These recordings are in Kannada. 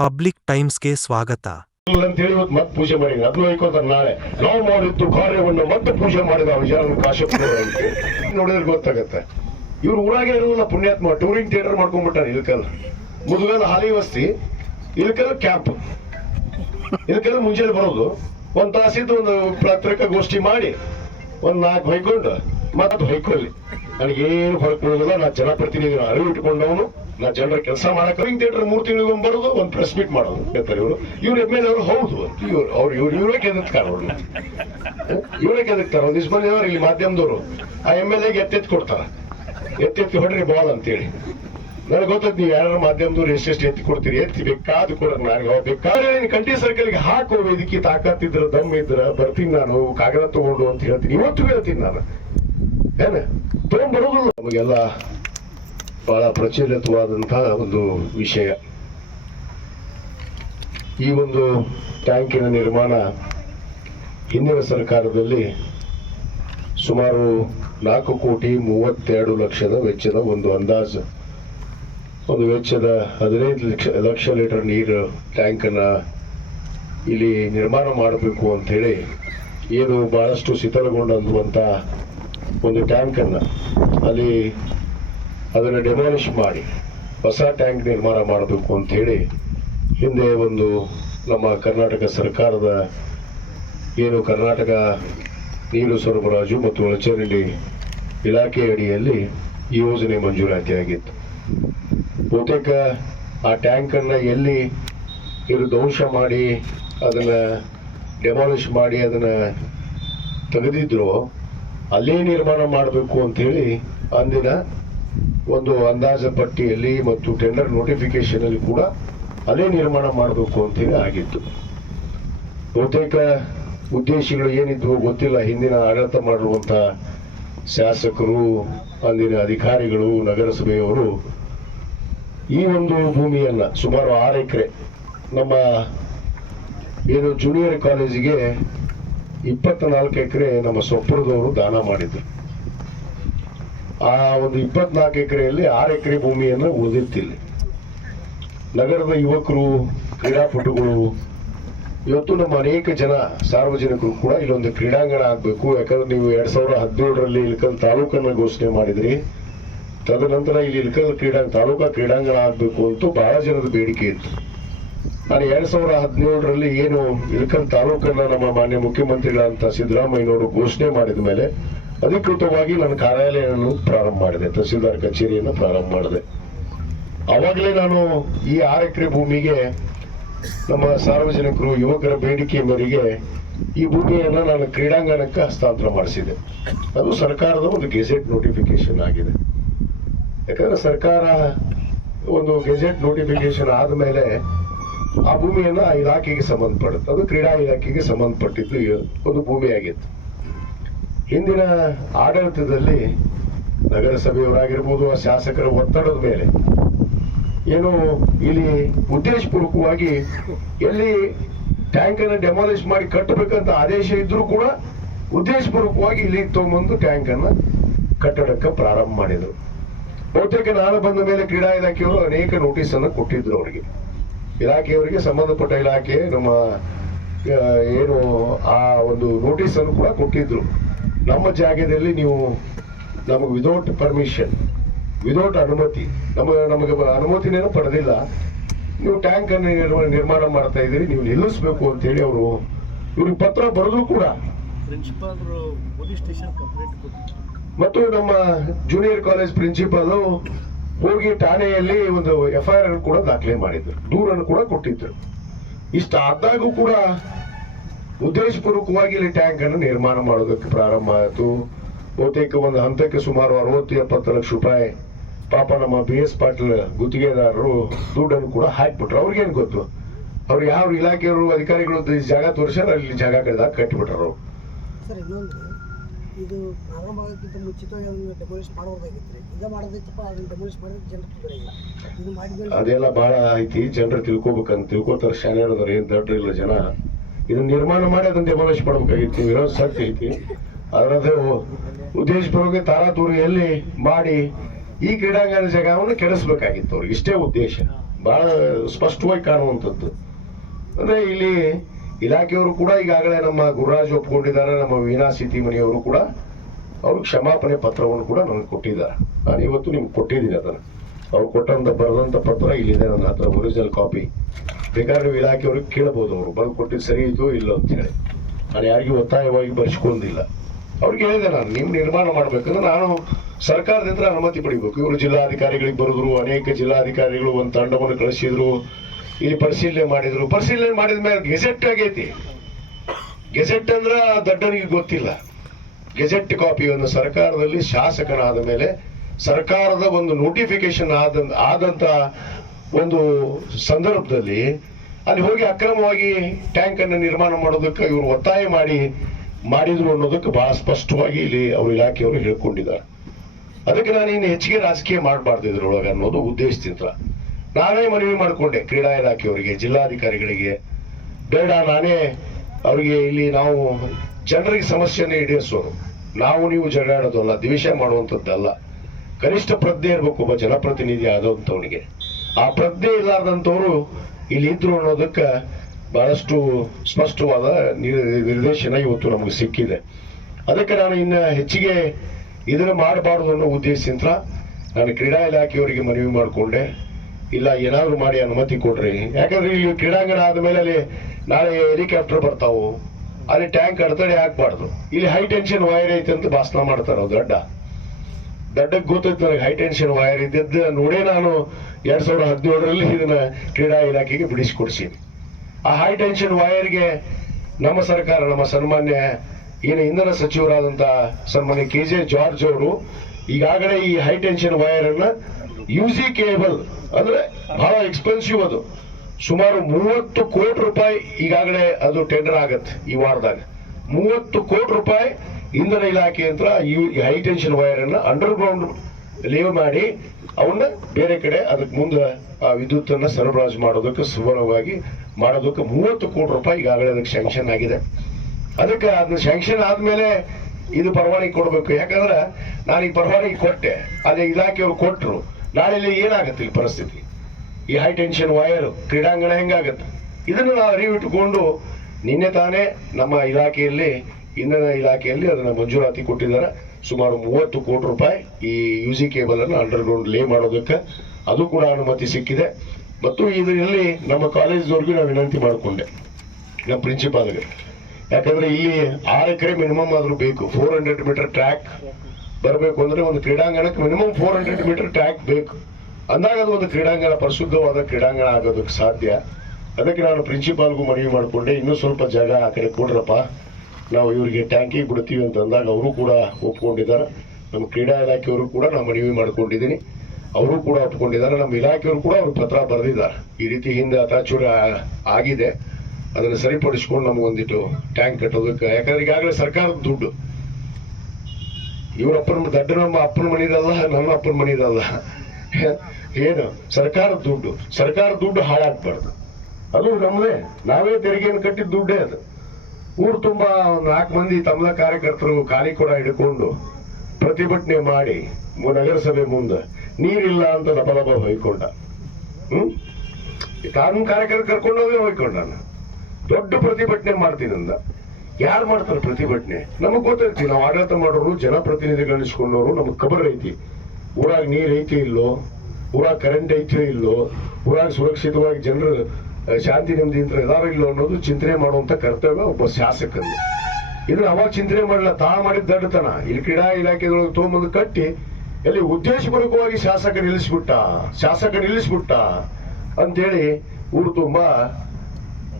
ಪಬ್ಲಿಕ್ ಟೈಮ್ಸ್ಗೆ ಸ್ವಾಗತ. ಅಂತೇಳಿ ಇವತ್ತು ಮತ್ತೆ ಪೂಜೆ ಮಾಡಿದ್ರು. ಅದನ್ನು ಐಕೋತಾರೆ ನಾಳೆ ನಾವು ಮಾಡಿದ್ದು ಕಾರ್ಯವನ್ನು ಮತ್ತೆ ಪೂಜೆ ಮಾಡಿದ ವಿಜಯ ಕಾಶ್ಯಪ್ ನೋಡಿದ್ರೆ ಗೊತ್ತಾಗತ್ತೆ. ಇವ್ರು ಊರಾಗೆ ಇರೋದಿಲ್ಲ ಪುಣ್ಯಾತ್ಮ. ಟೂರಿಂಗ್ ಥಿಯೇಟರ್ ಮಾಡ್ಕೊಂಡ್ಬಿಟ್ಟಾರೆ. ಇಲ್ಕಲ್ ಮುದುಗಲ್ ಹಾಲಿ ವಸ್ತಿ, ಇಲ್ಕಲ್ ಕ್ಯಾಂಪ್. ಇಲ್ಕಲ್ ಮುಂಜಾನೆ ಬರೋದು, ಒಂದ್ ತಾಸಿದ್ದು ಒಂದು ಪತ್ರಿಕಾಗೋಷ್ಠಿ ಮಾಡಿ ಒಂದ್ 4 ಹೊಯ್ಕೊಂಡು ಮತ್ತೆ ಹೊಯ್ಕೊಳ್ಳಿ. ನನಗೇನು ಹೊರಗೆ ಕೊಡೋದಿಲ್ಲ. ನಾ ಜನಪ್ರತಿನಿಧಿ ಅರಿವು ಇಟ್ಕೊಂಡವನು. ನಾ ಜನರ ಕೆಲಸ ಮಾಡಕ್ ಥಿಯೇಟರ್ 3 ತಿಂಗಳಿಗೊಮ್ಮೆ ಬರೋದು, ಒಂದು ಪ್ರೆಸ್ ಮೀಟ್ ಮಾಡೋದು ಹೇಳ್ತಾರೆ ಇವರು. ಎಮ್.ಎಲ್.ಎ ಅವರು ಹೌದು ಇವರೇ ಕೆದಕ್ತಾರ. ಇವರೇ ಕೆದಕ್ತಾರ. ಒಂದಿಷ್ಟು ಮಂದಿ ಅವರು ಇಲ್ಲಿ ಮಾಧ್ಯಮದವರು ಆ ಎಮ್.ಎಲ್.ಎಗೆ ಎತ್ತೆತ್ತಿ ಕೊಡ್ತಾರ. ಎತ್ತೆತ್ತಿ ಹೊಡ್ರಿ ಬಾಲ್ ಅಂತೇಳಿ. ನನಗೆ ಗೊತ್ತದ ನೀವು ಯಾರು ಮಾಧ್ಯಮದವ್ರು ಎಷ್ಟೆಷ್ಟು ಎತ್ತಿ ಕೊಡ್ತೀರಿ. ಎತ್ತಿ ಬೇಕಾದ ಕೊಡ. ನನಗೆ ಬೇಕಾದ್ರೆ ಕಂಠಿ ಸರ್ಕಲ್ಗೆ ಹಾಕೋ ಇದಕ್ಕೆ ತಾಕತ್ತಿದ್ರ ದಮ್ ಇದ್ರ ಬರ್ತೀನಿ ನಾನು ಕಾಗದ ತಗೊಂಡು ಅಂತ ಹೇಳ್ತೀನಿ. ಇವತ್ತು ಹೇಳ್ತೀನಿ ನಾನು ಏನ ತಗೊಂಡ್ಬರೋದಿಲ್ಲ. ನಮಗೆಲ್ಲ ಬಹಳ ಪ್ರಚಲಿತವಾದಂತಹ ಒಂದು ವಿಷಯ ಈ ಒಂದು ಟ್ಯಾಂಕಿನ ನಿರ್ಮಾಣ. ಹಿಂದಿನ ಸರ್ಕಾರದಲ್ಲಿ ಸುಮಾರು 4,32,00,000 ವೆಚ್ಚದ ಒಂದು ಅಂದಾಜು, ಒಂದು ವೆಚ್ಚದ 15 ಲಕ್ಷ ಲೀಟರ್ ನೀರು ಟ್ಯಾಂಕನ್ನ ಇಲ್ಲಿ ನಿರ್ಮಾಣ ಮಾಡಬೇಕು ಅಂತ ಹೇಳಿ ಏನು ಬಹಳಷ್ಟು ಶಿಥಿಲಗೊಂಡಂತ ಒಂದು ಟ್ಯಾಂಕನ್ನ ಅಲ್ಲಿ ಅದನ್ನು ಡೆಮಾಲಿಷ್ ಮಾಡಿ ಹೊಸ ಟ್ಯಾಂಕ್ ನಿರ್ಮಾಣ ಮಾಡಬೇಕು ಅಂತ ಹೇಳಿ ಹಿಂದೆ ಒಂದು ನಮ್ಮ ಕರ್ನಾಟಕ ಸರ್ಕಾರದ ಏನು ಕರ್ನಾಟಕ ನೀರು ಸರಬರಾಜು ಮತ್ತು ಒಳಚರಂಡಿ ಇಲಾಖೆ ಅಡಿಯಲ್ಲಿ ಈ ಯೋಜನೆ ಮಂಜೂರಾತಿಯಾಗಿತ್ತು. ಬಹುತೇಕ ಆ ಟ್ಯಾಂಕನ್ನು ಎಲ್ಲಿ ಇವರು ಧ್ವಂಸ ಮಾಡಿ ಅದನ್ನ ಡೆಮಾಲಿಷ್ ಮಾಡಿ ಅದನ್ನ ತೆಗೆದಿದ್ರು ಅಲ್ಲೇ ನಿರ್ಮಾಣ ಮಾಡಬೇಕು ಅಂತೇಳಿ ಅಂದಿನ ಒಂದು ಅಂದಾಜ ಪಟ್ಟಿಯಲ್ಲಿ ಮತ್ತು ಟೆಂಡರ್ ನೋಟಿಫಿಕೇಶನ್ ಅಲ್ಲಿ ಕೂಡ ಅಲ್ಲೇ ನಿರ್ಮಾಣ ಮಾಡಬೇಕು ಅಂತೇಳಿ ಆಗಿತ್ತು. ಬಹುತೇಕ ಉದ್ದೇಶಗಳು ಏನಿದ್ವು ಗೊತ್ತಿಲ್ಲ. ಹಿಂದಿನ ಆಡಳಿತ ಮಾಡಿರುವಂತ ಶಾಸಕರು, ಅಂದಿನ ಅಧಿಕಾರಿಗಳು, ನಗರಸಭೆಯವರು ಈ ಒಂದು ಭೂಮಿಯನ್ನ ಸುಮಾರು 6 ಎಕರೆ ನಮ್ಮ ಏನು ಜೂನಿಯರ್ ಕಾಲೇಜಿಗೆ 24 ಎಕರೆ ನಮ್ಮ ಸೊಪ್ಪರದವರು ದಾನ ಮಾಡಿದ್ರು. ಆ ಒಂದು 24 ಎಕರೆಯಲ್ಲಿ 6 ಎಕರೆ ಭೂಮಿಯನ್ನು ಉಳಿದಿತ್ತಿಲ್ಲ. ನಗರದ ಯುವಕರು, ಕ್ರೀಡಾಪಟುಗಳು, ಇವತ್ತು ನಮ್ಮ ಅನೇಕ ಜನ ಸಾರ್ವಜನಿಕರು ಕೂಡ ಇಲ್ಲೊಂದು ಕ್ರೀಡಾಂಗಣ ಆಗ್ಬೇಕು. ಯಾಕಂದ್ರೆ ನೀವು 2017ರಲ್ಲಿ ಇಲ್ಕಲ್ ತಾಲೂಕನ್ನ ಘೋಷಣೆ ಮಾಡಿದ್ರಿ. ತದನಂತರ ಇಲ್ಲಿ ಇಲ್ಕಲ್ ತಾಲೂಕಾ ಕ್ರೀಡಾಂಗಣ ಆಗ್ಬೇಕು ಅಂತ ಬಹಳ ಜನದ ಬೇಡಿಕೆ ಇತ್ತು. ನಾನು 2017ರಲ್ಲಿ ಏನು ಇಲ್ಕಲ್ ತಾಲೂಕನ್ನ ನಮ್ಮ ಮಾನ್ಯ ಮುಖ್ಯಮಂತ್ರಿಗಳಂತ ಸಿದ್ದರಾಮಯ್ಯನವರು ಘೋಷಣೆ ಮಾಡಿದ ಮೇಲೆ ಅಧಿಕೃತವಾಗಿ ನನ್ನ ಕಾರ್ಯಾಲಯವನ್ನು ಪ್ರಾರಂಭ ಮಾಡಿದೆ, ತಹಸೀಲ್ದಾರ್ ಕಚೇರಿಯನ್ನು ಪ್ರಾರಂಭ ಮಾಡಿದೆ. ಅವಾಗಲೇ ನಾನು ಈ 6 ಎಕರೆ ಭೂಮಿಗೆ ನಮ್ಮ ಸಾರ್ವಜನಿಕರು, ಯುವಕರ ಬೇಡಿಕೆ ಮೇರೆಗೆ ಈ ಭೂಮಿಯನ್ನು ನಾನು ಕ್ರೀಡಾಂಗಣಕ್ಕೆ ಹಸ್ತಾಂತರ ಮಾಡಿಸಿದೆ. ಅದು ಸರ್ಕಾರದ ಒಂದು ಗೆಜೆಟ್ ನೋಟಿಫಿಕೇಶನ್ ಆಗಿದೆ. ಯಾಕಂದ್ರೆ ಸರ್ಕಾರ ಒಂದು ಗೆಜೆಟ್ ನೋಟಿಫಿಕೇಶನ್ ಆದಮೇಲೆ ಆ ಭೂಮಿಯನ್ನ ಆ ಇಲಾಖೆಗೆ ಸಂಬಂಧಪಡುತ್ತೆ. ಅದು ಕ್ರೀಡಾ ಇಲಾಖೆಗೆ ಸಂಬಂಧಪಟ್ಟಿದ್ದು ಒಂದು ಭೂಮಿಯಾಗಿತ್ತು. ಹಿಂದಿನ ಆಡಳಿತದಲ್ಲಿ ನಗರಸಭೆಯವರಾಗಿರ್ಬೋದು, ಆ ಶಾಸಕರ ಒತ್ತಡದ ಮೇಲೆ ಏನು ಇಲ್ಲಿ ಉದ್ದೇಶಪೂರ್ವಕವಾಗಿ ಎಲ್ಲಿ ಟ್ಯಾಂಕ್ ಅನ್ನು ಡೆಮಾಲಿಷ್ ಮಾಡಿ ಕಟ್ಟಬೇಕಂತ ಆದೇಶ ಇದ್ರೂ ಕೂಡ ಉದ್ದೇಶಪೂರ್ವಕವಾಗಿ ಇಲ್ಲಿ ತಗೊಂಬಂದು ಟ್ಯಾಂಕ್ ಅನ್ನ ಕಟ್ಟಡಕ್ಕೆ ಪ್ರಾರಂಭ ಮಾಡಿದ್ರು. ಬಹುತೇಕ ನಾನು ಬಂದ ಮೇಲೆ ಕ್ರೀಡಾ ಇಲಾಖೆಯವರು ಅನೇಕ ನೋಟಿಸ್ ಅನ್ನು ಕೊಟ್ಟಿದ್ರು. ಅವರಿಗೆ ಇಲಾಖೆಯವರಿಗೆ ಸಂಬಂಧಪಟ್ಟ ಇಲಾಖೆ ನಮ್ಮ ಏನು ಆ ಒಂದು ನೋಟಿಸ್ ಅನ್ನು ಕೂಡ ಕೊಟ್ಟಿದ್ರು. ನಮ್ಮ ಜಾಗದಲ್ಲಿ ನೀವು ನಮಗೆ ವಿದೌಟ್ ಪರ್ಮಿಷನ್, ವಿದೌಟ್ ಅನುಮತಿ, ನಮಗೆ ಅನುಮತಿನೇನು ಪಡೆದಿಲ್ಲ, ನೀವು ಟ್ಯಾಂಕ್ ಅನ್ನು ನಿರ್ಮಾಣ ಮಾಡ್ತಾ ಇದ್ದೀರಿ, ನೀವು ನಿಲ್ಲಿಸಬೇಕು ಅಂತ ಹೇಳಿ ಅವರು ಇವ್ರಿಗೆ ಪತ್ರ ಬರೆದು ಕೂಡ ಮತ್ತು ನಮ್ಮ ಜೂನಿಯರ್ ಕಾಲೇಜ್ ಪ್ರಿನ್ಸಿಪಾಲ್ ಹೋಗಿ ಠಾಣೆಯಲ್ಲಿ ಒಂದು FIR ಕೂಡ ದಾಖಲೆ ಮಾಡಿದ್ರು, ದೂರನ್ನು ಕೂಡ ಕೊಟ್ಟಿದ್ರು. ಇಷ್ಟ ಆದಾಗೂ ಕೂಡ ಉದ್ದೇಶಪೂರ್ವಕವಾಗಿ ಇಲ್ಲಿ ಟ್ಯಾಂಕ್ ಅನ್ನು ನಿರ್ಮಾಣ ಮಾಡೋದಕ್ಕೆ ಪ್ರಾರಂಭ ಆಯಿತು. ಬಹುತೇಕ ಒಂದು ಹಂತಕ್ಕೆ ಸುಮಾರು 60-70 ಲಕ್ಷ ರೂಪಾಯಿ ಪಾಪ ನಮ್ಮ BS ಪಾಟೀಲ್ ಗುತ್ತಿಗೆದಾರರು ದುಡ್ಡನ್ನು ಕೂಡ ಹಾಕ್ಬಿಟ್ರು. ಅವ್ರಿಗೇನು ಗೊತ್ತು, ಅವ್ರು ಯಾವ ಇಲಾಖೆಯವರು ಅಧಿಕಾರಿಗಳು ಜಾಗ ತೋರಿಸ್ಯಾರ ಅಲ್ಲಿ ಜಾಗ ಕಳೆದಾಗ ಕಟ್ಟಿಬಿಟ್ರು. ಇದು ಪ್ರಾರಂಭ ಆಗೋಕ್ಕಿಂತ ಮುಂಚಿತವಾಗಿ ಅದನ್ನು ಡೆಮಾಲಿಷ್ ಮಾಡೋದಾಗಿತ್ತು. ಈಗ ಮಾಡೋದೈತಪ್ಪ, ಅದನ್ನು ಡೆಮಾಲಿಷ್ ಮಾಡಿದ್ರೆ ಜನರು ತಿಳ್ಕೊಳ್ಳಿಲ್ಲ. ಇದು ಮಾಡಿದ್ರೆ ಅದೆಲ್ಲ ಬಹಳ ಐತಿ, ಜನರು ತಿಳ್ಕೊಬೇಕಂತ ತಿಳ್ಕೊತಾರೆ. ಶಾಲೆಯವ್ರು ಏನ್ ದೊಡ್ಡರಿಲ್ಲ ಜನ. ಇದನ್ನ ನಿರ್ಮಾಣ ಮಾಡಿ ಅದನ್ನ ಡೆಮಾಲಿಷ್ ಮಾಡ್ಬೇಕಾಗಿತ್ತು. ಇರೋದು ಸತ್ಯ ಐತಿ. ಅದರದ್ದು ಉದ್ದೇಶಪೂರ್ವಕ ತಾರಾತುರಿಯಲ್ಲಿ ಮಾಡಿ ಈ ಕ್ರೀಡಾಂಗಣ ಜಾಗವನ್ನು ಕೆಡಿಸ್ಬೇಕಾಗಿತ್ತು ಅವ್ರಿಗೆ. ಇಷ್ಟೇ ಉದ್ದೇಶ. ಬಹಳ ಸ್ಪಷ್ಟವಾಗಿ ಕಾಣುವಂಥದ್ದು. ಅಂದ್ರೆ ಇಲ್ಲಿ ಇಲಾಖೆಯವರು ಕೂಡ ಈಗಾಗಲೇ ನಮ್ಮ ಗುರುರಾಜ್ ಒಪ್ಕೊಂಡಿದ್ದಾರೆ, ನಮ್ಮ ವೀಣಾ ಸೀತಿಮನಿಯವರು ಕೂಡ ಅವರು ಕ್ಷಮಾಪಣೆ ಪತ್ರವನ್ನು ಕೂಡ ನನಗೆ ಕೊಟ್ಟಿದ್ದಾರೆ. ನಾನು ಇವತ್ತು ನಿಮ್ಗೆ ಕೊಟ್ಟಿದ್ದೀನಿ ಅದನ್ನು. ಅವ್ರು ಕೊಟ್ಟಂತ ಬರೆದಂತ ಪತ್ರ ಇಲ್ಲಿದೆ ನನ್ನ ಹತ್ರ, ಒರಿಜಿನಲ್ ಕಾಪಿ. ಬೇಕಾದ್ರೆ ನೀವು ಇಲಾಖೆಯವ್ರಿಗೆ ಕೇಳಬಹುದು, ಅವರು ಬರೆದು ಕೊಟ್ಟಿದ್ದು ಸರಿ ಇದೋ ಇಲ್ಲೋ ಅಂತ ಹೇಳಿ. ನಾನು ಯಾರಿಗೂ ಒತ್ತಾಯವಾಗಿ ಬರ್ಸ್ಕೊಂಡಿಲ್ಲ. ಅವ್ರಿಗೆ ಹೇಳಿದೆ ನಾನು, ನೀವು ನಿರ್ಮಾಣ ಮಾಡ್ಬೇಕಂದ್ರೆ ನಾನು ಸರ್ಕಾರದಿಂದ ಅನುಮತಿ ಪಡಿಬೇಕು. ಇವರು ಜಿಲ್ಲಾಧಿಕಾರಿಗಳಿಗೆ ಬರೆದ್ರು, ಅನೇಕ ಜಿಲ್ಲಾಧಿಕಾರಿಗಳು ಒಂದು ತಂಡವನ್ನು ಕಳಿಸಿದ್ರು, ಇಲ್ಲಿ ಪರಿಶೀಲನೆ ಮಾಡಿದ್ರು. ಪರಿಶೀಲನೆ ಮಾಡಿದ ಮೇಲೆ ಗೆಜೆಟ್ ಆಗೈತಿ. ಗೆಜೆಟ್ ಅಂದ್ರ ದಡ್ಡನಿಗೆ ಗೊತ್ತಿಲ್ಲ. ಗೆಜೆಟ್ ಕಾಪಿ ಒಂದು ಸರ್ಕಾರದಲ್ಲಿ ಶಾಸಕನಾದ ಮೇಲೆ ಸರ್ಕಾರದ ಒಂದು ನೋಟಿಫಿಕೇಶನ್ ಆದಂತ ಒಂದು ಸಂದರ್ಭದಲ್ಲಿ ಅಲ್ಲಿ ಹೋಗಿ ಅಕ್ರಮವಾಗಿ ಟ್ಯಾಂಕ್ ಅನ್ನು ನಿರ್ಮಾಣ ಮಾಡೋದಕ್ಕೆ ಇವರು ಒತ್ತಾಯ ಮಾಡಿದ್ರು ಅನ್ನೋದಕ್ಕೆ ಬಹಳ ಸ್ಪಷ್ಟವಾಗಿ ಇಲ್ಲಿ ಅವರು ಇಲಾಖೆಯವರು ಹೇಳ್ಕೊಂಡಿದ್ದಾರೆ. ಅದಕ್ಕೆ ನಾನು ಇನ್ನು ಹೆಚ್ಚಿಗೆ ರಾಜಕೀಯ ಮಾಡಬಾರ್ದು ಇದ್ರೊಳಗೆ ಅನ್ನೋದು ಉದ್ದೇಶದಿಂದ ನಾನೇ ಮನವಿ ಮಾಡಿಕೊಂಡೆ ಕ್ರೀಡಾ ಇಲಾಖೆಯವರಿಗೆ, ಜಿಲ್ಲಾಧಿಕಾರಿಗಳಿಗೆ. ಬೇಡ, ನಾನೇ ಅವರಿಗೆ ಇಲ್ಲಿ ನಾವು ಜನರಿಗೆ ಸಮಸ್ಯೆಯನ್ನು ಈಡೇರಿಸೋರು, ನಾವು ನೀವು ಜಗಳಾಡೋದಲ್ಲ, ದ್ವೇಷ ಮಾಡುವಂಥದ್ದಲ್ಲ. ಕನಿಷ್ಠ ಪ್ರಜ್ಞೆ ಇರ್ಬೇಕು ಒಬ್ಬ ಜನಪ್ರತಿನಿಧಿ ಆದಂಥವನಿಗೆ. ಆ ಪ್ರಜ್ಞೆ ಇಲ್ಲಾರ್ದಂಥವ್ರು ಇಲ್ಲಿ ಇದ್ರು ಅನ್ನೋದಕ್ಕೆ ಬಹಳಷ್ಟು ಸ್ಪಷ್ಟವಾದ ನಿರ್ದೇಶನ ಇವತ್ತು ನಮಗೆ ಸಿಕ್ಕಿದೆ. ಅದಕ್ಕೆ ನಾನು ಇನ್ನು ಹೆಚ್ಚಿಗೆ ಇದನ್ನು ಮಾಡಬಾರ್ದು ಅನ್ನೋ ಉದ್ದೇಶದಿಂದ ನಾನು ಕ್ರೀಡಾ ಇಲಾಖೆಯವರಿಗೆ ಮನವಿ ಮಾಡಿಕೊಂಡೆ, ಇಲ್ಲ ಏನಾದ್ರು ಮಾಡಿ ಅನುಮತಿ ಕೊಡ್ರಿ. ಯಾಕಂದ್ರೆ ಇಲ್ಲಿ ಕ್ರೀಡಾಂಗಣ ಆದ್ಮೇಲೆ ಅಲ್ಲಿ ನಾಳೆ ಹೆಲಿಕಾಪ್ಟರ್ ಬರ್ತಾವು, ಅಲ್ಲಿ ಟ್ಯಾಂಕ್ ಅಡೆತಡೆ ಹಾಕ್ಬಾರ್ದು. ಇಲ್ಲಿ ಹೈ ಟೆನ್ಷನ್ ವೈರ್ ಐತೆ ಅಂತ ಭಾಷಣ ಮಾಡ್ತಾರ. ದಡ್ಡಕ್ಕೆ ಗೊತ್ತೈತೆ ನನಗೆ ಹೈ ಟೆನ್ಷನ್ ವೈರ್ ಇದ್ದದ್ದು ನೋಡೇ ನಾನು 2017ರಲ್ಲಿ ಇದನ್ನ ಕ್ರೀಡಾ ಇಲಾಖೆಗೆ ಬಿಡಿಸಿಕೊಡ್ಸೀನಿ. ಆ ಹೈ ಟೆನ್ಷನ್ ವೈರ್ಗೆ ನಮ್ಮ ಸರ್ಕಾರ, ನಮ್ಮ ಸನ್ಮಾನ್ಯ ಏನು ಇಂಧನ ಸಚಿವರಾದಂತ ಸನ್ಮಾನ್ಯ KJ ಜಾರ್ಜ್ ಅವರು ಈಗಾಗಲೇ ಈ ಹೈ ಟೆನ್ಷನ್ ವೈರ್ ಅನ್ನ UG ಕೇಬಲ್ ಅಂದ್ರೆ ಬಹಳ ಎಕ್ಸ್ಪೆನ್ಸಿವ್, ಅದು ಸುಮಾರು 30 ಕೋಟಿ ರೂಪಾಯಿ ಈಗಾಗಲೇ ಅದು ಟೆಂಡರ್ ಆಗತ್ತೆ. ಈ ವಾರದಾಗ 30 ಕೋಟಿ ರೂಪಾಯಿ ಇಂಧನ ಇಲಾಖೆ ಅಂತ ಈ ಹೈ ಟೆನ್ಷನ್ ವೈರ್ ಅನ್ನ ಅಂಡರ್ ಗ್ರೌಂಡ್ ಲೇವ್ ಮಾಡಿ ಅವನ್ನ ಬೇರೆ ಕಡೆ ಅದಕ್ಕೆ ಮುಂದೆ ಆ ವಿದ್ಯುತ್ ಅನ್ನ ಸರಬರಾಜು ಮಾಡೋದಕ್ಕೆ ಸುಲಭವಾಗಿ ಮಾಡೋದಕ್ಕೆ 30 ಕೋಟಿ ರೂಪಾಯಿ ಈಗಾಗಲೇ ಅದಕ್ಕೆ ಸ್ಯಾಂಕ್ಷನ್ ಆಗಿದೆ. ಅದಕ್ಕೆ ಅದನ್ನ ಸ್ಯಾಂಕ್ಷನ್ ಆದ್ಮೇಲೆ ಇದು ಪರವಾನಗಿ ಕೊಡ್ಬೇಕು. ಯಾಕಂದ್ರೆ ನಾನು ಈ ಪರವಾನಗಿ ಕೊಟ್ಟೆ, ಅದೇ ಇಲಾಖೆಯವರು ಕೊಟ್ಟರು, ನಾಳೆ ಏನಾಗತ್ತೆ ಇಲ್ಲಿ ಪರಿಸ್ಥಿತಿ? ಈ ಹೈ ಟೆನ್ಷನ್ ವೈರ್ ಕ್ರೀಡಾಂಗಣ ಹೆಂಗಾಗತ್ತೆ? ಇದನ್ನು ನಾವು ಅರಿವಿಟ್ಟುಕೊಂಡು ನಿನ್ನೆ ತಾನೇ ನಮ್ಮ ಇಲಾಖೆಯಲ್ಲಿ, ಇಂಧನ ಇಲಾಖೆಯಲ್ಲಿ ಅದನ್ನ ಮಂಜೂರಾತಿ ಕೊಟ್ಟಿದ್ದಾರೆ. ಸುಮಾರು 30 ಕೋಟಿ ರೂಪಾಯಿ ಈ UG ಕೇಬಲ್ ಅನ್ನು ಅಂಡರ್ ಗ್ರೌಂಡ್ ಲೇ ಮಾಡೋದಕ್ಕೆ ಅದು ಕೂಡ ಅನುಮತಿ ಸಿಕ್ಕಿದೆ. ಮತ್ತು ಇದರಲ್ಲಿ ನಮ್ಮ ಕಾಲೇಜ್ದವ್ರಿಗೂ ನಾವು ವಿನಂತಿ ಮಾಡಿಕೊಂಡೆ, ನಮ್ಮ ಪ್ರಿನ್ಸಿಪಾಲ್ಗೆ. ಯಾಕಂದ್ರೆ ಇಲ್ಲಿ 6 ಎಕರೆ ಮಿನಿಮಮ್ ಆದ್ರೂ ಬೇಕು. 400 ಮೀಟರ್ ಟ್ರ್ಯಾಕ್ ಬರಬೇಕು ಅಂದ್ರೆ ಒಂದು ಕ್ರೀಡಾಂಗಣಕ್ಕೆ ಮಿನಿಮಮ್ 400 ಮೀಟರ್ ಟ್ರ್ಯಾಕ್ ಬೇಕು. ಅಂದಾಗ ಅದು ಒಂದು ಕ್ರೀಡಾಂಗಣ, ಪರಿಶುದ್ಧವಾದ ಕ್ರೀಡಾಂಗಣ ಆಗೋದಕ್ಕೆ ಸಾಧ್ಯ. ಅದಕ್ಕೆ ನಾನು ಪ್ರಿನ್ಸಿಪಾಲ್ಗೂ ಮನವಿ ಮಾಡಿಕೊಂಡೆ, ಇನ್ನೂ ಸ್ವಲ್ಪ ಜಾಗ ಆ ಕಡೆ ಕೊಡ್ರಪ್ಪ, ನಾವು ಇವರಿಗೆ ಟ್ಯಾಂಕಿಗೆ ಬಿಡ್ತೀವಿ ಅಂತ ಅಂದಾಗ ಅವರು ಕೂಡ ಒಪ್ಕೊಂಡಿದ್ದಾರೆ. ನಮ್ಮ ಕ್ರೀಡಾ ಇಲಾಖೆಯವರು ಕೂಡ ನಾನು ಮನವಿ ಮಾಡ್ಕೊಂಡಿದ್ದೀನಿ, ಅವರು ಕೂಡ ಒಪ್ಕೊಂಡಿದ್ದಾರೆ. ನಮ್ಮ ಇಲಾಖೆಯವರು ಕೂಡ ಅವ್ರು ಪತ್ರ ಬರೆದಿದ್ದಾರೆ, ಈ ರೀತಿ ಹಿಂದೆ ಅತಾಚುರ ಆಗಿದೆ, ಅದನ್ನು ಸರಿಪಡಿಸ್ಕೊಂಡು ನಮಗೊಂದಿಟ್ಟು ಟ್ಯಾಂಕ್ ಕಟ್ಟೋದಕ್ಕೆ. ಯಾಕಂದ್ರೆ ಈಗಾಗಲೇ ಸರ್ಕಾರದ ದುಡ್ಡು, ಇವರಪ್ಪನ ದಡ್ಡ ನಮ್ಮ ಅಪ್ಪನ ಮನಿದಲ್ಲ, ನನ್ನ ಅಪ್ಪನ ಮನಿದಲ್ಲ, ಏನು ಸರ್ಕಾರದ ದುಡ್ಡು ಹಾಳಾಗ್ಬಾರ್ದು. ಅದು ನಮ್ಮದೇ, ನಾವೇ ತೆರಿಗೆಯನ್ನು ಕಟ್ಟಿದ ದುಡ್ಡೇ ಅದು. ಊರು ತುಂಬಾ 4 ಮಂದಿ ತಮ್ಮ ಕಾರ್ಯಕರ್ತರು ಖಾಲಿ ಕೂಡ ಹಿಡ್ಕೊಂಡು ಪ್ರತಿಭಟನೆ ಮಾಡಿ ನಗರಸಭೆ ಮುಂದೆ ನೀರಿಲ್ಲ ಅಂತ ದಬ ಹೊಯ್ಕೊಂಡ. ಕಾನೂನು ಕಾರ್ಯಕರ್ತರು ಕರ್ಕೊಂಡೋಗಿ ಹೊಯ್ಕೊಂಡ. ದೊಡ್ಡ ಪ್ರತಿಭಟನೆ ಮಾಡ್ತೀನಿ ಅಂದ. ಯಾರು ಮಾಡ್ತಾರೆ ಪ್ರತಿಭಟನೆ? ನಮಗ್ ಗೊತ್ತೈತಿ, ನಾವು ಆಡಳಿತ ಮಾಡೋರು, ಜನಪ್ರತಿನಿಧಿಗಳು ಇಸ್ಕೊಂಡವರು, ನಮಗ್ ಖಬರ್ ಐತಿ. ಊರಾಗ ನೀರ್ ಐತಿ ಇಲ್ಲೋ, ಊರಾಗ ಕರೆಂಟ್ ಐತಿ ಇಲ್ಲೋ, ಊರಾಗ ಸುರಕ್ಷಿತವಾಗಿ ಜನರು ಶಾಂತಿ ನೆಮ್ಮದಿಯಿಂದ ಇದಾರೋ ಇಲ್ಲೋ ಅನ್ನೋದು ಚಿಂತನೆ ಮಾಡುವಂತ ಕರ್ತವ್ಯ ಒಬ್ಬ ಶಾಸಕಂದು. ಇದನ್ನ ಅವಾಗ ಚಿಂತನೆ ಮಾಡಲ್ಲ, ತಾ ಮಾಡಿದ ದಡ್ಡತನ. ಇಲ್ಲಿ ಕ್ರೀಡಾ ಇಲಾಖೆದೊಳಗೆ ತೊಗೊಂಬಂದು ಕಟ್ಟಿ ಎಲ್ಲಿ ಉದ್ದೇಶಪೂರ್ವಕವಾಗಿ ಶಾಸಕ ನಿಲ್ಲಿಸ್ಬಿಟ್ಟ ಅಂತೇಳಿ ಊರು ತುಂಬಾ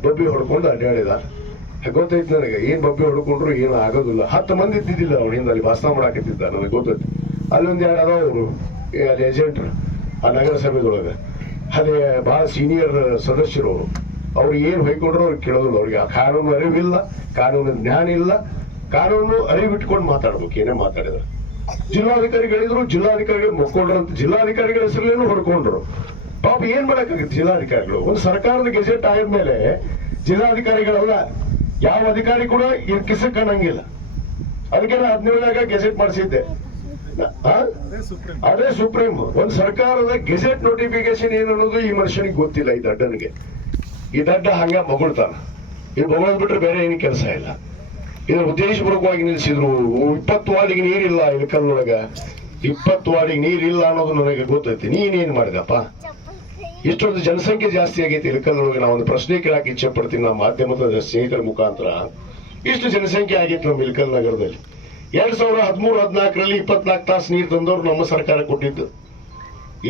ಬಬ್ಬಿ ಹೊಡ್ಕೊಂಡು ಅಡ್ಡಾಡಿದ. ಗೊತ್ತೈತಿ ನನಗೆ, ಏನ್ ಬಬ್ಬಿ ಹೊಡ್ಕೊಂಡ್ರು ಏನು ಆಗೋದಿಲ್ಲ. 10 ಮಂದಿ ಇದ್ದಿದ್ದಿಲ್ಲ ಅವನಿಂದ ಅಲ್ಲಿ ಭಾಷಣ ಮಾಡಾಕತ್ತಿದ್ದ. ನನಗೆ ಗೊತ್ತೈತಿ, ಅಲ್ಲೊಂದು 2 ಅದಾವ ಅವರು ಅಲ್ಲಿ ಏಜೆಂಟ್ರು ಆ ನಗರಸಭೆದೊಳಗೆ. ಅದೇ ಬಹಳ ಸೀನಿಯರ್ ಸದಸ್ಯರು ಅವ್ರು ಏನ್ ಹೊಯ್ಕೊಂಡ್ರು ಅವ್ರಿಗೆ ಕೇಳೋದಿಲ್ಲ. ಅವ್ರಿಗೆ ಆ ಕಾನೂನು ಅರಿವಿಲ್ಲ, ಕಾನೂನು ಜ್ಞಾನ ಇಲ್ಲ. ಕಾನೂನು ಅರಿವಿಟ್ಕೊಂಡು ಮಾತಾಡ್ಬೇಕು, ಏನೇ ಮಾತಾಡಿದ್ರು. ಜಿಲ್ಲಾಧಿಕಾರಿಗಳಿದ್ರು, ಜಿಲ್ಲಾಧಿಕಾರಿಗಳು ಮುಕ್ಕೊಂಡ್ರಂತ ಜಿಲ್ಲಾಧಿಕಾರಿಗಳ ಹೆಸರಲ್ಲೇನು ಹೊಡ್ಕೊಂಡ್ರು. ಪಾಪ ಏನ್ ಮಾಡಕ್ಕಾಗುತ್ತೆ ಜಿಲ್ಲಾಧಿಕಾರಿಗಳು? ಒಂದು ಸರ್ಕಾರದ ಗೆಜೆಟ್ ಆಗಿದ್ಮೇಲೆ ಜಿಲ್ಲಾಧಿಕಾರಿಗಳಲ್ಲ, ಯಾವ ಅಧಿಕಾರಿ ಕೂಡ ಕಿಸಕ್ ಕಾಣಂಗಿಲ್ಲ. ಅದಕ್ಕೆ ನಾನು 17 ಗೆಜೆಟ್ ಮಾಡಿಸಿದ್ದೆ. ಅದೇ ಸುಪ್ರೀಂ. ಒಂದು ಸರ್ಕಾರದ ಗೆಜೆಟ್ ನೋಟಿಫಿಕೇಶನ್ ಏನು ಅನ್ನೋದು ಈ ಮನುಷ್ಯನಿಗೆ ಗೊತ್ತಿಲ್ಲ. ಈ ದಡ್ಡನಿಗೆ, ಈ ದಡ್ಡ ಹಂಗ ಬೊಗಳ್ತಾನ. ಇದು ಬೊಗಳದ್ ಬಿಟ್ರೆ ಬೇರೆ ಏನು ಕೆಲಸ ಇಲ್ಲ. ಇದ್ರ ಉದ್ದೇಶಪೂರ್ವಕವಾಗಿ ನಿಲ್ಲಿಸಿದ್ರು. 20 ವಾರ್ಡಿಗೆ ನೀರಿಲ್ಲ ಇಳಕಲ್ನೊಳಗ, 20 ವಾರ್ಡಿಗೆ ನೀರಿಲ್ಲ ಅನ್ನೋದು ನನಗೆ ಗೊತ್ತೈತಿ. ನೀನೇನ್ ಮಾಡಿದಪ್ಪ? ಇಷ್ಟೊಂದು ಜನಸಂಖ್ಯೆ ಜಾಸ್ತಿ ಆಗೈತಿ ಇಳಕಲ್ನೊಳಗೆ. ನಾವು ಒಂದು ಪ್ರಶ್ನೆ ಕೇಳಕ್ಕೆ ಇಚ್ಛೆ ಪಡ್ತೀನಿ ನಮ್ಮ ಮಾಧ್ಯಮದ ಸ್ನೇಹಿತರ ಮುಖಾಂತರ. ಇಷ್ಟು ಜನಸಂಖ್ಯೆ ಆಗೈತಿ ನಮ್ಮ ಇಳಕಲ್ ನಗರದಲ್ಲಿ. 2013-14ರಲ್ಲಿ 24 ತಾಸು ನೀರು ತಂದವರು ನಮ್ಮ ಸರ್ಕಾರ ಕೊಟ್ಟಿದ್ದು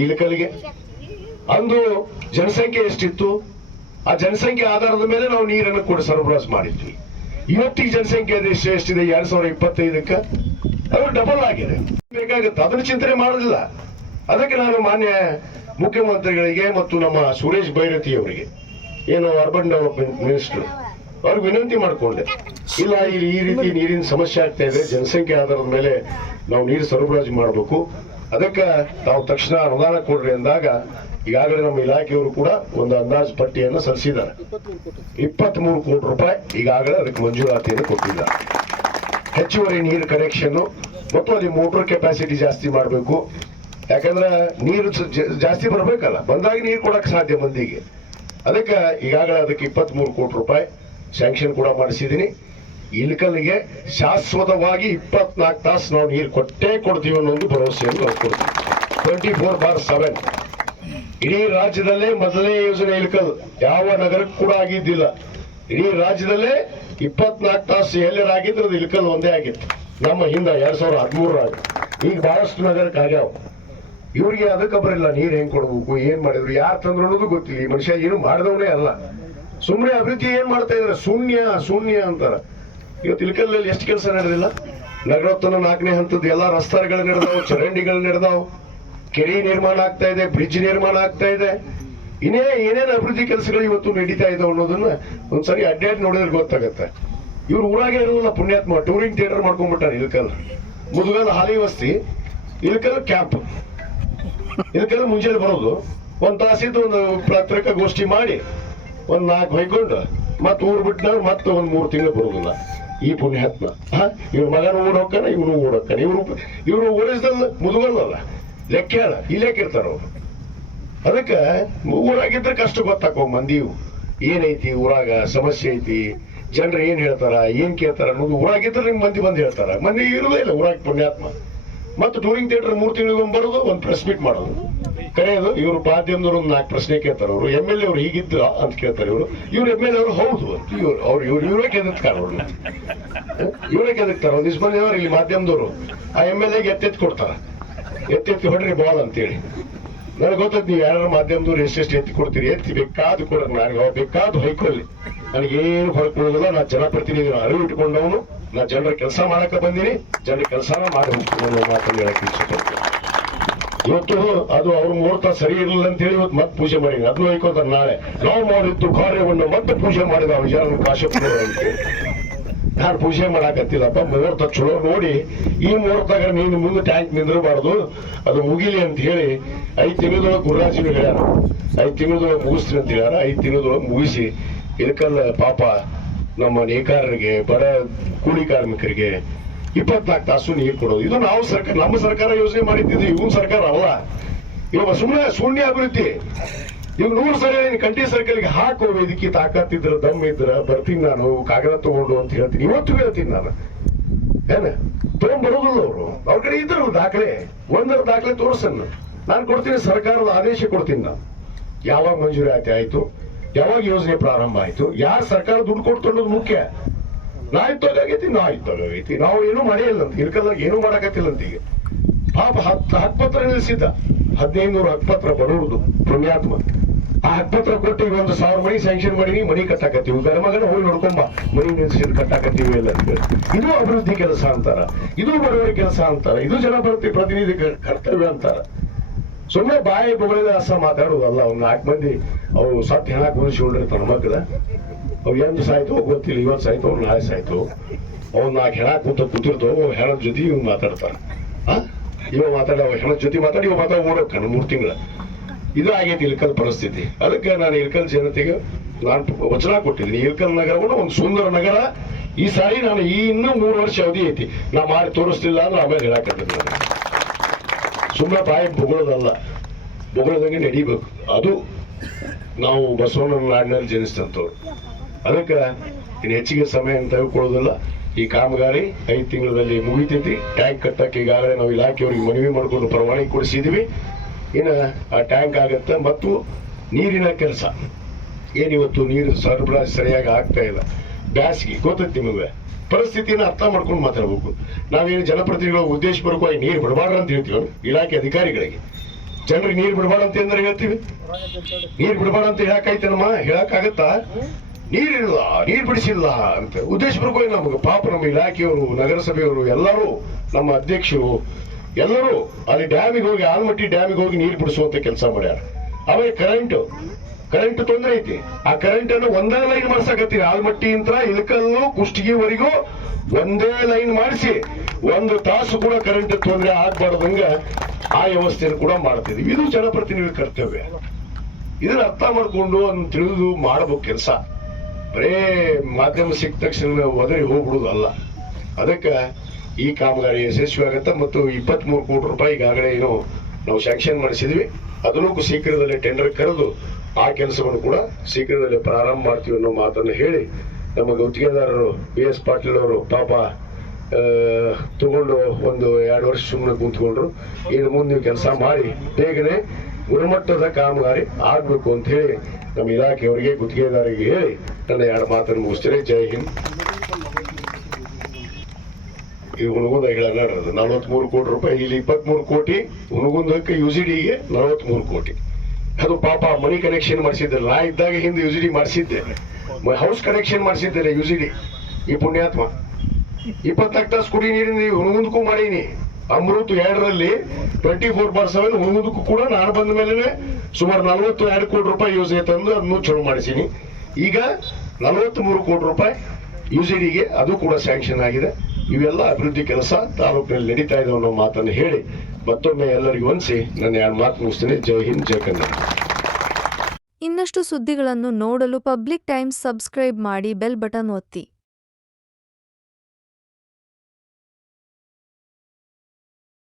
ಇಳಕಲ್ಗೆ. ಅಂದು ಜನಸಂಖ್ಯೆ ಎಷ್ಟಿತ್ತು? ಆ ಜನಸಂಖ್ಯೆ ಆಧಾರದ ಮೇಲೆ ನಾವು ನೀರನ್ನು ಕೂಡ ಸರಬರಾಜು ಮಾಡಿದ್ವಿ. ಇವತ್ತಿಗೆ ಜನಸಂಖ್ಯೆ ಎಷ್ಟಿದೆ? 2025ಕ್ಕೆ ಅದು ಡಬಲ್ ಆಗಿದೆ. ಬೇಕಾಗುತ್ತೆ, ಅದನ್ನು ಚಿಂತನೆ ಮಾಡೋದಿಲ್ಲ. ಅದಕ್ಕೆ ನಾನು ಮಾನ್ಯ ಮುಖ್ಯಮಂತ್ರಿಗಳಿಗೆ ಮತ್ತು ನಮ್ಮ ಸುರೇಶ್ ಬೈರತಿ ಅವರಿಗೆ, ಏನು ಅರ್ಬನ್ ಡೆವಲಪ್ಮೆಂಟ್ ಮಿನಿಸ್ಟರ್, ಅವ್ರಿಗೆ ವಿನಂತಿ ಮಾಡಿಕೊಂಡೆ. ಇಲ್ಲ, ಈ ರೀತಿ ನೀರಿನ ಸಮಸ್ಯೆ ಆಗ್ತಾ ಇದೆ, ಜನಸಂಖ್ಯೆ ಆಧಾರದ ಮೇಲೆ ನಾವು ನೀರು ಸರಬರಾಜು ಮಾಡಬೇಕು, ಅದಕ್ಕೆ ತಾವು ತಕ್ಷಣ ಅನುದಾನ ಕೊಡ್ರಿ ಅಂದಾಗ ಈಗಾಗಲೇ ನಮ್ಮ ಇಲಾಖೆಯವರು ಕೂಡ ಒಂದು ಅಂದಾಜು ಪಟ್ಟಿಯನ್ನು ಸಲ್ಲಿಸಿದ್ದಾರೆ. 23 ಕೋಟಿ ರೂಪಾಯಿ ಈಗಾಗಲೇ ಅದಕ್ಕೆ ಮಂಜೂರಾತಿಯನ್ನು ಕೊಟ್ಟಿದ್ದಾರೆ. ಹೆಚ್ಚುವರಿ ನೀರು ಕನೆಕ್ಷನ್ ಮತ್ತು ಅಲ್ಲಿ ಮೋಟರ್ ಕೆಪಾಸಿಟಿ ಜಾಸ್ತಿ ಮಾಡಬೇಕು. ಯಾಕಂದ್ರೆ ನೀರು ಜಾಸ್ತಿ ಬರ್ಬೇಕಲ್ಲ, ಬಂದಾಗ ನೀರು ಕೊಡಕ್ ಸಾಧ್ಯ ಮಂದಿಗೆ. ಅದಕ್ಕೆ ಈಗಾಗಲೇ ಅದಕ್ಕೆ 23 ಕೋಟಿ ರೂಪಾಯಿ ಸ್ಯಾಂಕ್ಷನ್ ಕೂಡ ಮಾಡಿಸಿದ್ದೀನಿ. ಇಳಕಲ್ಗೆ ಶಾಶ್ವತವಾಗಿ 24 ತಾಸು ನಾವು ನೀರು ಕೊಟ್ಟೇ ಕೊಡ್ತೀವಿ ಅನ್ನೋ ಒಂದು ಭರವಸೆಯನ್ನು ನಾವು ಕೊಡ್ತೀವಿ. 24/7. ಇಡೀ ರಾಜ್ಯದಲ್ಲೇ ಮೊದಲನೇ ಯೋಜನೆ ಇಳಕಲ್, ಯಾವ ನಗರಕ್ಕೂ ಕೂಡ ಆಗಿದ್ದಿಲ್ಲ. ಇಡೀ ರಾಜ್ಯದಲ್ಲೇ 24 ತಾಸು ಎಲ್ಲರಾಗಿದ್ರೆ ಅದು ಇಳಕಲ್ ಒಂದೇ ಆಗಿತ್ತು. ನಮ್ಮ ಹಿಂದೆ 2013 ಈಗ ಬಹಳಷ್ಟು ನಗರಕ್ಕೆ ಆಗ್ಯಾವ. ಇವ್ರಿಗೆ ಅದಕ್ಕೆ ಬರಲ್ಲ, ನೀರ್ ಹೆಂಗ್ ಕೊಡ್ಬೇಕು, ಏನ್ ಮಾಡಿದ್ರು, ಯಾರು ತಂದ್ರು ಅನ್ನೋದು ಗೊತ್ತಿಲ್ಲ. ಈ ಮನುಷ್ಯ ಏನು ಮಾಡಿದವನೇ ಅಲ್ಲ, ಸುಮ್ಮನೆ ಅಭಿವೃದ್ಧಿ ಏನ್ ಮಾಡ್ತಾ ಇದಾರೆ, ಶೂನ್ಯ ಅಂತಾರ. ಇವತ್ತು ಇಳಕಲ್ಲಲ್ಲಿ ಎಷ್ಟು ಕೆಲಸ ನಡೆದಿಲ್ಲ? ನಗರೋತ್ಥಾನ 4ನೇ ಹಂತದ ಎಲ್ಲಾ ರಸ್ತೆಗಳು ನಡೆದಾವ್, ಚರಂಡಿಗಳು ನಡೆದಾವ್, ಕೆರೆ ನಿರ್ಮಾಣ ಆಗ್ತಾ ಇದೆ, ಬ್ರಿಡ್ಜ್ ನಿರ್ಮಾಣ ಆಗ್ತಾ ಇದೆ. ಏನೇನು ಅಭಿವೃದ್ಧಿ ಕೆಲಸಗಳು ಇವತ್ತು ನಡೀತಾ ಇದಾವೆ ಅನ್ನೋದನ್ನ ಒಂದ್ಸರಿ ಅಡ್ಡಾಡಿ ನೋಡಿದ್ರೆ ಗೊತ್ತಾಗತ್ತೆ. ಇವ್ರು ಊರಾಗೆ ಇರೋದಿಲ್ಲ, ಪುಣ್ಯಾತ್ಮ ಟೂರಿಂಗ್ ಥಿಯೇಟರ್ ಮಾಡ್ಕೊಂಡ್ಬಿಟ್ಟಾರೆ ಇಳಕಲ್. ಮುದುಗಲ್ ಹಾಲಿ ವಸ್ತಿ, ಇಳಕಲ್ ಕ್ಯಾಂಪ್. ಇದಕ್ಕೆಲ್ಲ ಮುಂಚೆನೆ ಬರೋದು, 1 ತಾಸಿದ್ದು ಒಂದು ಪತ್ರಿಕಾಗೋಷ್ಠಿ ಮಾಡಿ 4 ಹೊಯ್ಕೊಂಡು ಮತ್ತೆ ಊರು ಬಿಟ್ಟ ಮತ್ತೆ 3 ತಿಂಗಳು ಬರೋದಿಲ್ಲ. ಈ ಪುಣ್ಯಾತ್ಮ ಇವ್ರ ಮಗನ ಓಡೋಕ್ಕನ, ಇವನು ಓಡೋಕ್ಕನ. ಇವ್ರು ಓಡಿಸ್ದಲ್ಲ ಮುದುಗಲ್ಲ, ಲೆಕ್ಕ ಹೇಳ ಇಲ್ಲೇಕಿರ್ತಾರ ಅವ್ರು. ಅದಕ್ಕೆ ಊರಾಗಿದ್ರೆ ಕಷ್ಟ ಗೊತ್ತಾಕೋ ಮಂದಿ ಏನೈತಿ, ಊರಾಗ ಸಮಸ್ಯೆ ಐತಿ, ಜನರು ಏನ್ ಹೇಳ್ತಾರ, ಏನ್ ಕೇಳ್ತಾರ ಅನ್ನೋದು ಊರಾಗಿದ್ರೆ ನಿಮ್ ಮಂದಿ ಬಂದು ಹೇಳ್ತಾರ. ಮಂದಿ ಇರೋದೇ ಇಲ್ಲ ಊರಾಗ ಪುಣ್ಯಾತ್ಮ. ಮತ್ತು ಟೂರಿಂಗ್ ಥಿಯೇಟರ್ 3 ತಿಂಗಳಿಗೊಮ್ಮೆ ಬರೋದು, ಒಂದು ಪ್ರೆಸ್ ಮೀಟ್ ಮಾಡೋದು, ಕರೆಯೋದು. ಇವರು ಮಾಧ್ಯಮದವ್ರು ಒಂದು 4 ಪ್ರಶ್ನೆ ಕೇಳ್ತಾರೆ. ಅವರು MLA ಅವ್ರು ಹೀಗಿದ್ರು ಅಂತ ಕೇಳ್ತಾರೆ. ಇವ್ರು MLA ಅವರು ಹೌದು ಅಂತ ಇವರೇ ಕೆದಕ್ತಾರ. ಇವರೇ ಕೆದಕ್ತಾರ. ಒಂದಿಷ್ಟು ಮಂದಿ ಅವರು ಇಲ್ಲಿ ಮಾಧ್ಯಮದವರು ಆ MLAಗೆ ಎತ್ತೆತ್ತಿ ಕೊಡ್ತಾರ, ಎತ್ತೆತ್ತಿ ಹೊಡ್ರಿ ಬಾಲ್ ಅಂತೇಳಿ. ನನಗೆ ಗೊತ್ತೈತಿ ನೀವು ಯಾರು ಮಾಧ್ಯಮದವ್ರು ಎಷ್ಟೆಷ್ಟು ಎತ್ತಿ ಕೊಡ್ತೀರಿ. ಎತ್ತಿ ಬೇಕಾದ ಕೊಡ, ನನಗೆ ಬೇಕಾದ ಹೊಯ್ಕೊಳ್ಳಿ, ನನಗೇನು ಹೊರಕೊಳ್ಳೋದಿಲ್ಲ. ನಾ ಜನಪ್ರತಿನಿಧಿ ಅರಿವು ಇಟ್ಕೊಂಡವನು, ನಾ ಜನರ ಕೆಲಸ ಮಾಡಕ್ಕೆ ಬಂದೀನಿ, ಜನರ ಕೆಲಸನ ಮಾಡಿ ಹೋಗ್ತೀನಿ ಅನ್ನೋ ಮಾತನ್ನು ಹೇಳಕ್ಕೆ ಇಷ್ಟಪಡ್ತೀನಿ. ಇವತ್ತು ಅದು ಅವ್ರ ಮುಹೂರ್ತ ಸರಿ ಇರಲಿಲ್ಲ ಅಂತ ಹೇಳಿ ಇವತ್ತು ಮತ್ತೆ ಪೂಜೆ ಮಾಡಿ ಅದನ್ನು ಹೊಯ್ಕೊಳ್ತಾರೆ. ನಾಳೆ ನಾವು ಮಾಡಿದ್ದು ಕಾರ್ಯವನ್ನು ಮತ್ತೆ ಪೂಜೆ ಮಾಡಿದ ವಿಜಯ ಕಾಶ್ಯಪ್ ಅಂತೇಳಿ. ನಾನು ಪೂಜೆ ಮಾಡಾಕತ್ತಿಲ್ಲಪ್ಪ, ಮುಹೂರ್ತ ಚಲೋ ನೋಡಿ ಈ ಮುಹೂರ್ತಾಗ ನೀನು ಮುಂದೆ ಟ್ಯಾಂಕ್ ನಿಂದಿರಬಾರ್ದು, ಅದು ಮುಗಿಲಿ ಅಂತ ಹೇಳಿ 5 ತಿಂಗಳದೊಳಗೆ ಗುರುರಾಜಿನ ಹೇಳ್ಯಾರ. 5 ತಿಂಗಳದೊಳಗೆ ಮುಗಿಸ್ತೀನಿ ಅಂತ ಹೇಳ್ಯಾರ. 5 ತಿಂಗಳದೊಳಗೆ ಮುಗಿಸಿ ಇಳಕಲ್ ಪಾಪ ನಮ್ಮ ನೇಕಾರರಿಗೆ, ಬಡ ಕೂಲಿ ಕಾರ್ಮಿಕರಿಗೆ 24 ತಾಸು ನೀರು ಕೊಡೋದು. ಇದು ನಾವು ಸರ್ಕಾರ, ನಮ್ಮ ಸರ್ಕಾರ ಯೋಜನೆ ಮಾಡಿದ್ದು, ಇವನ್ ಸರ್ಕಾರ ಅಲ್ಲ. ಇವಾಗ ಸುಮ್ಮನೆ ಶೂನ್ಯ ಅಭಿವೃದ್ಧಿ. ಇವಾಗ 100 ಸರಿ ಕಂಟಿ ಸರ್ಕಲ್ಗೆ ಹಾಕೋ, ಇದಕ್ಕೆ ತಾಕತ್ತಿದ್ರ ದಮ್ ಇದ್ರ ಬರ್ತೀನಿ ನಾನು, ಕಾಗದ ತಗೊಂಡು ಅಂತ ಹೇಳ್ತೀನಿ. ಇವತ್ತು ಹೇಳ್ತೀನಿ ನಾನು, ಏನ ತಗೊಂಡ್ಬರೋದಿಲ್ಲ ಅವರು. ಅವ್ರ ಕಡೆ ಇದ್ರಲ್ಲ ದಾಖಲೆ, ಒಂದರ ದಾಖಲೆ ತೋರಿಸನ್ನು ನಾನು ಕೊಡ್ತೀನಿ. ಸರ್ಕಾರದ ಆದೇಶ ಕೊಡ್ತೀನಿ ನಾನು, ಯಾವಾಗ ಮಂಜೂರಾತಿ ಆಯ್ತು, ಯಾವಾಗ ಯೋಜನೆ ಪ್ರಾರಂಭ ಆಯ್ತು, ಯಾರು ಸರ್ಕಾರ ದುಡ್ಡು ಕೊಡ್ತನ್ನೋದು ಮುಖ್ಯ. ನಾಯಿತ್ತೋಗೈತಿ ನಾವು ಏನೂ ಮಾಡಿಲ್ಲ ಅಂತ, ಇಳಕಲ್ದಾಗ ಏನೂ ಮಾಡಕತ್ತಿಲ್ಲ ಅಂತ. ಈಗ ಪಾಪ ಹಕ್ಪತ್ರ ನಿಲ್ಲಿಸಿದ್ದ, 1500 ಹಕ್ಪತ್ರ ಬಡವ್ರದು ಪುಣ್ಯಾತ್ಮ. ಆ ಹಕ್ಪತ್ರ ಕೊಟ್ಟು ಈಗ 1000 ಮನಿ ಸ್ಯಾಂಕ್ಷನ್ ಮಾಡೀನಿ, ಮನಿ ಕಟ್ಟಾಕತ್ತೀವಿ. ಗರಮಗನ ಹೋಗಿ ನೋಡ್ಕೊಂಬ, ಮನಿ ನಿಲ್ಸಿದ್ ಕಟ್ಟಾಕತ್ತೀವಿ ಎಲ್ಲ ಅಂತ. ಇದು ಅಭಿವೃದ್ಧಿ ಕೆಲಸ ಅಂತಾರ, ಇದು ಬಡವರ ಕೆಲಸ ಅಂತಾರ, ಇದು ಜನಪ್ರತಿನಿಧಿ ಕರ್ತವ್ಯ ಅಂತಾರ. ಸುಮ್ಮನೆ ಬಾಯಿ ಬೊಗಳಿದ ಅಸ ಮಾತಾಡುವುದಲ್ಲ. ಅವ್ನು 4 ಮಂದಿ ಅವ್ರು ಸತ್ತು ಹೆಣ ಕುಣಿಸಿಕೊಂಡಿರ್ತಾನ ಮಕ್ಕಳ. ಅವ್ ಎಂದು ಸಾಯ್ತು ಗೊತ್ತಿಲ್ಲ, ಇವತ್ತು ಸಾಯ್ತು, ಅವ್ರು ನಾಳೆ ಸಾಯ್ತು. ಅವ್ನು 4 ಹೆಣ ಕೂತಿರ್ತಾವ, ಹೆಣದ ಜೊತೆ ಇವ್ ಮಾತಾಡ್ತಾರ. ಇವ ಮಾತಾಡ ಹೆಣದ ಜೊತೆ ಮಾತಾಡಿ ಇವ ಮಾತಾಡ ಓಡೋಕ್ಕಣ 3 ತಿಂಗಳ. ಇದು ಆಗೈತಿ ಇಳಕಲ್ ಪರಿಸ್ಥಿತಿ. ಅದಕ್ಕೆ ನಾನು ಇಳಕಲ್ ಜನತೆಗೆ ನಾನು ವಚನ ಕೊಟ್ಟಿದ್ದೀನಿ, ಇಳಕಲ್ ನಗರವನ್ನು ಒಂದು ಸುಂದರ ನಗರ. ಈ ಸಾರಿ ನಾನು ಇನ್ನೂ 3 ವರ್ಷ ಅವಧಿ ಐತಿ, ನಾ ಮಾಡಿ ತೋರಿಸ್ತಿಲ್ಲ ಅಂದ್ರೆ ಆಮೇಲೆ ಹೇಳಕತ್ತಿದ್ದೆ. ಸುಮ್ಮನೆ ಬಾಯಿ ಬೊಗಳೋದಲ್ಲ, ಬೊಗಳದಂಗೆ ನಡಿಬೇಕು. ಅದು ನಾವು ಬಸವಣ್ಣನ ನಾಡಿನಲ್ಲಿ ಜನಿಸ್ತಂಥವ್ರು. ಅದಕ್ಕೆ ಇನ್ನು ಹೆಚ್ಚಿಗೆ ಸಮಯ ತೆಗೆದುಕೊಳ್ಳೋದಿಲ್ಲ. ಈ ಕಾಮಗಾರಿ 5 ತಿಂಗಳಲ್ಲಿ ಮುಗಿತೈತಿ. ಟ್ಯಾಂಕ್ ಕಟ್ಟಕ್ಕೆ ಈಗಾಗಲೇ ನಾವು ಇಲಾಖೆಯವರಿಗೆ ಮನವಿ ಮಾಡಿಕೊಂಡು ಪರವಾನಗಿ ಕೊಡಿಸಿದ್ವಿ. ಇನ್ನು ಆ ಟ್ಯಾಂಕ್ ಆಗತ್ತೆ. ಮತ್ತು ನೀರಿನ ಕೆಲಸ ಏನಿವತ್ತು ನೀರು ಸರಬರಾಜು ಸರಿಯಾಗಿ ಆಗ್ತಾ ಇಲ್ಲ. ಬ್ಯಾಸಿಗೆ ಗೊತ್ತೈತಿ ನಿಮಗೆ, ಪರಿಸ್ಥಿತಿನ ಅರ್ಥ ಮಾಡ್ಕೊಂಡು ಮಾತಾಡ್ಬೇಕು. ನಾವೇನು ಜನಪ್ರತಿನಿಧಿಗಳ ಉದ್ದೇಶಪೂರ್ವಕವಾಗಿ ನೀರು ಬಿಡಬಾರ್ದು ಅಂತ ಹೇಳ್ತೀವಿ ಇಲಾಖೆ ಅಧಿಕಾರಿಗಳಿಗೆ. ಜನರಿಗೆ ನೀರು ಬಿಡಬಾರ್ದು ಅಂತ ಅಂದ್ರೆ ಹೇಳ್ತೀವಿ, ನೀರು ಬಿಡಬಾರ್ದು ಅಂತ ಹೇಳಕ್ಕಾಯ್ತೇನಮ್ಮ? ಹೇಳಕ್ಕಾಗತ್ತಾ? ನೀರಿಲ್ಲ, ನೀರು ಬಿಡಿಸಿಲ್ಲ ಅಂತ ಉದ್ದೇಶಪೂರ್ವಕವಾಗಿ ನಮಗೆ ಪಾಪ ನಮ್ಮ ಇಲಾಖೆಯವರು, ನಗರಸಭೆಯವರು, ಎಲ್ಲರೂ, ನಮ್ಮ ಅಧ್ಯಕ್ಷರು ಎಲ್ಲರೂ ಅಲ್ಲಿ ಡ್ಯಾಮಿಗೆ ಹೋಗಿ, ಆಲ್ಮಟ್ಟಿ ಡ್ಯಾಮಿಗೆ ಹೋಗಿ ನೀರು ಬಿಡಿಸುವಂತ ಕೆಲಸ ಮಾಡ್ಯಾರ. ಆಮೇಲೆ ಕರೆಂಟ್ ತೊಂದರೆ ಐತಿ. ಆ ಕರೆಂಟ್ ಅನ್ನು ಒಂದೇ ಲೈನ್ ಮಾಡ್ಸಕತ್ತೀವಿ. ಆಲ್ಮಟ್ಟಿ ಅಂತ ಇಳಕಲ್ಲು ಕುಷ್ಟಗಿವರೆಗೂ ಒಂದೇ ಲೈನ್ ಮಾಡಿಸಿ 1 ತಾಸು ಕೂಡ ಕರೆಂಟ್ ತೊಂದರೆ ಆಗ್ಬಾರ್ದಂಗ ಆ ವ್ಯವಸ್ಥೆಯನ್ನು ಕೂಡ ಮಾಡ್ತಿದ್ವಿ. ಇದು ಜನಪ್ರತಿನಿಧಿ ಕರ್ತವ್ಯ. ಇದನ್ನ ಅರ್ಥ ಮಾಡ್ಕೊಂಡು ಅದನ್ನ ತಿಳಿದು ಮಾಡಬೇಕು ಕೆಲಸ. ಬರೇ ಮಾಧ್ಯಮ ಸಿಕ್ಕ ತಕ್ಷಣ ಒದರಿ ಹೋಗ್ಬಿಡುದಲ್ಲ. ಅದಕ್ಕೆ ಈ ಕಾಮಗಾರಿ ಯಶಸ್ವಿ ಆಗತ್ತೆ. ಮತ್ತು 23 ಕೋಟಿ ರೂಪಾಯಿ ಈಗಾಗಲೇ ಏನೋ ನಾವು ಸ್ಯಾಂಕ್ಷನ್ ಮಾಡಿಸಿದ್ವಿ. ಅದನ್ನು ಶೀಘ್ರದಲ್ಲೇ ಟೆಂಡರ್ ಕರೆದು ಆ ಕೆಲಸವನ್ನು ಕೂಡ ಶೀಘ್ರದಲ್ಲೇ ಪ್ರಾರಂಭ ಮಾಡ್ತೀವಿ ಅನ್ನೋ ಮಾತನ್ನು ಹೇಳಿ, ನಮ್ಮ ಗುತ್ತಿಗೆದಾರರು BS ಪಾಟೀಲ್ ಅವರು ಪಾಪ ತಗೊಂಡು 1-2 ವರ್ಷ ಸುಮ್ಮನೆ ಕುಂತ್ಕೊಂಡ್ರು. ಇನ್ನು ಮುಂದೆ ನೀವು ಕೆಲಸ ಮಾಡಿ ಬೇಗನೆ ಗುಣಮಟ್ಟದ ಕಾಮಗಾರಿ ಆಗ್ಬೇಕು ಅಂತ ಹೇಳಿ ನಮ್ಮ ಇಲಾಖೆಯವರಿಗೆ, ಗುತ್ತಿಗೆದಾರರಿಗೆ ಹೇಳಿ ನನ್ನ 2 ಮಾತನ್ನು ಮುಗಿಸ್ತೇನೆ. ಜೈ ಹಿಂದ್. ಇದು ಹುನಗುಂದ ಹೇಳೋಣ 43 ಕೋಟಿ ರೂಪಾಯಿ. ಇಲ್ಲಿ 23 ಕೋಟಿ ಹುನಗುಂದಕ್ಕೆ UGDಗೆ 43 ಕೋಟಿ. ಅದು ಪಾಪ ಮನಿ ಕನೆಕ್ಷನ್ ಮಾಡಿಸಿದ್ದೆ ನಾ ಇದ್ದಾಗ, ಹಿಂದೆ UGD ಮಾಡಿಸಿದ್ದೆ, ಹೌಸ್ ಕನೆಕ್ಷನ್ ಮಾಡಿಸಿದ್ದೆ UGD. ಈ ಪುಣ್ಯಾತ್ಮ 24 ತಾಸು ಕುಡಿ ನೀರಿನ ಹುನಗುಂದಕ್ಕೂ ಮಾಡೀನಿ. ಅಮೃತ್ 2ರಲ್ಲಿ 24/7 ಹುನಗುಂದಕ್ಕೂ ಕೂಡ ನಾನು ಬಂದ ಮೇಲೆ ಸುಮಾರು 42 ಕೋಟಿ ರೂಪಾಯಿ ಯೋಜನೆ ತಂದು ಅದನ್ನು ಚಲೋ ಮಾಡಿಸೀನಿ. ಈಗ 43 ಕೋಟಿ ರೂಪಾಯಿ UGDಗೆ ಅದು ಕೂಡ ಸ್ಯಾಂಕ್ಷನ್ ಆಗಿದೆ. ಇವೆಲ್ಲ ಅಭಿವೃದ್ಧಿ ಕೆಲಸ ತಾಲೂಕಿನಲ್ಲಿ ನಡೀತಾ ಇದೆ ಅನ್ನೋ ಮಾತನ್ನು ಹೇಳಿ ಮತ್ತೊಮ್ಮೆ ಎಲ್ಲರಿಗೂ ವಂದಿಸಿ ನನ್ನ 2 ಮಾತು ಮುಗಿಸ್ತೇನೆ. ಜೈ ಹಿಂದ್, ಜೈ ಕನ್ನಡ. ಇನ್ನಷ್ಟು ಸುದ್ದಿಗಳನ್ನು ನೋಡಲು ಪಬ್ಲಿಕ್ ಟೈಮ್ಸ್ ಸಬ್ಸ್ಕ್ರೈಬ್ ಮಾಡಿ, ಬೆಲ್ ಬಟನ್ ಒತ್ತಿ.